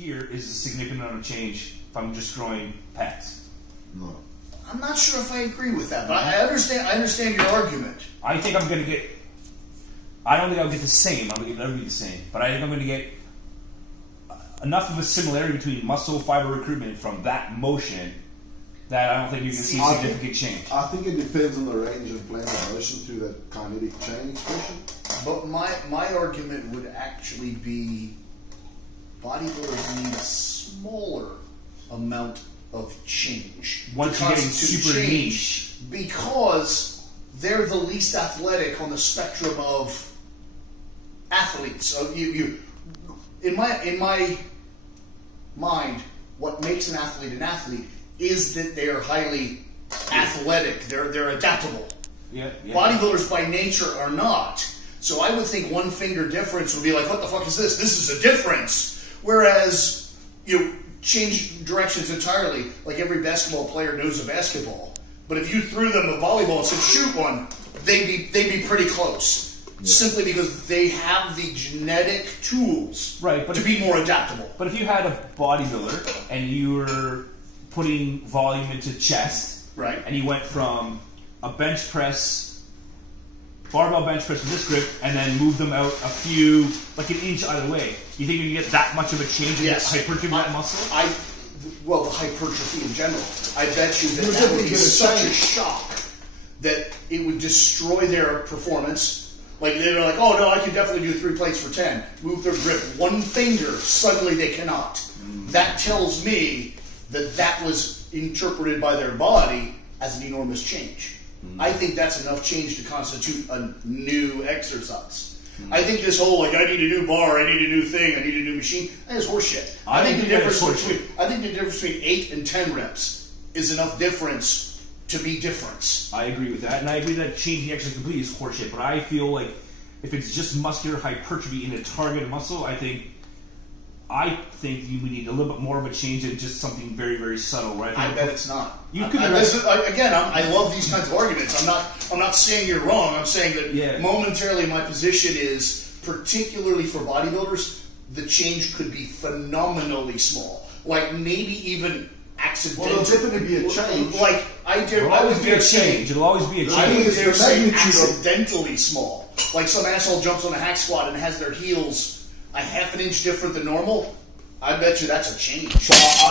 here is a significant amount of change if I'm just growing pecs. No. I'm not sure if I agree with that, but I understand your argument. I think I'm going to get... I don't think I'll get the same. I'll never be the same. But I think I'm going to get enough of a similarity between muscle fiber recruitment from that motion that I don't think you can see significant change. I think it depends on the range of playing the motion through that kinetic chain expression. But my argument would actually be bodybuilders need a smaller amount of change. Once you're getting super niche. Because they're the least athletic on the spectrum of athletes. So in my mind, what makes an athlete is that they are highly athletic. They're adaptable. Yeah. Bodybuilders by nature are not. So I would think one finger difference would be like, what the fuck is this? This is a difference. Whereas you change directions entirely. Like every basketball player knows a basketball. But if you threw them a volleyball and said shoot one, they'd be pretty close. Yeah. Simply because they have the genetic tools to be more adaptable. But if you had a bodybuilder and you were putting volume into chest, right, and you went from a bench press, barbell bench press with this grip, and then moved them out a few, like an inch either way, you think you can get that much of a change in the hypertrophy of that muscle? Well, the hypertrophy in general. I bet you that would be such a shock that it would destroy their performance. Like, they're like, oh no, I can definitely do 3 plates for 10. Move their grip one finger, suddenly they cannot. That tells me that was interpreted by their body as an enormous change. I think that's enough change to constitute a new exercise. I think this whole, like, I need a new bar, I need a new thing, I need a new machine, that is horseshit. I think the difference between 8 and 10 reps is enough difference to be difference. I agree with that, and I agree that changing the exercise completely is horseshit, but I feel like if it's just muscular hypertrophy in a target muscle, I think we need a little bit more of a change than just something very, very subtle. Right? I bet it's not. I love these kinds of arguments. I'm not saying you're wrong. I'm saying that momentarily my position is, particularly for bodybuilders, the change could be phenomenally small. Like maybe even accidental. Well, there'll definitely be a change. Like It'll always be a change. I would dare say accidentally small. Like some asshole jumps on a hack squat and has their heels a half an inch different than normal. I bet you that's a change. Well,